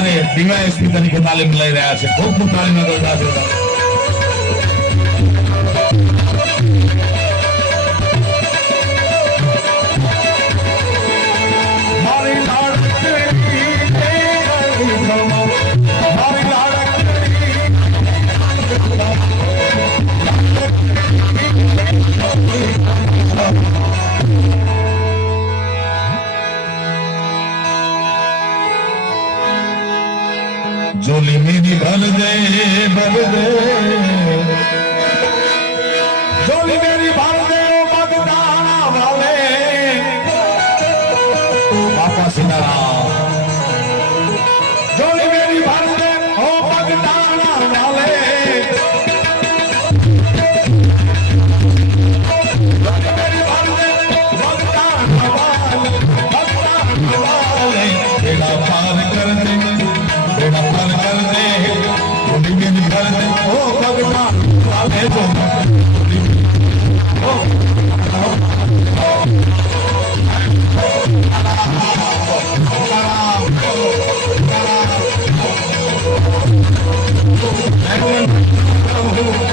અત્યારે ડીવાયએસપી તરીકે તાલીમ લઈ રહ્યા છે. ખૂબ ખૂબ તાલીમ કરતા झोली मेरी भर दे झोली मेरी भर दे मगदाना वाले बापा सीताराम झोली मेरी भर दे ओ मगदाना वाले झोली मेरी भर दे मगदाना वाले बेड़ा पार कर दे बेड़ा पार कर दे झोली मेरी भर दे ओ भगवान वाले तो Oh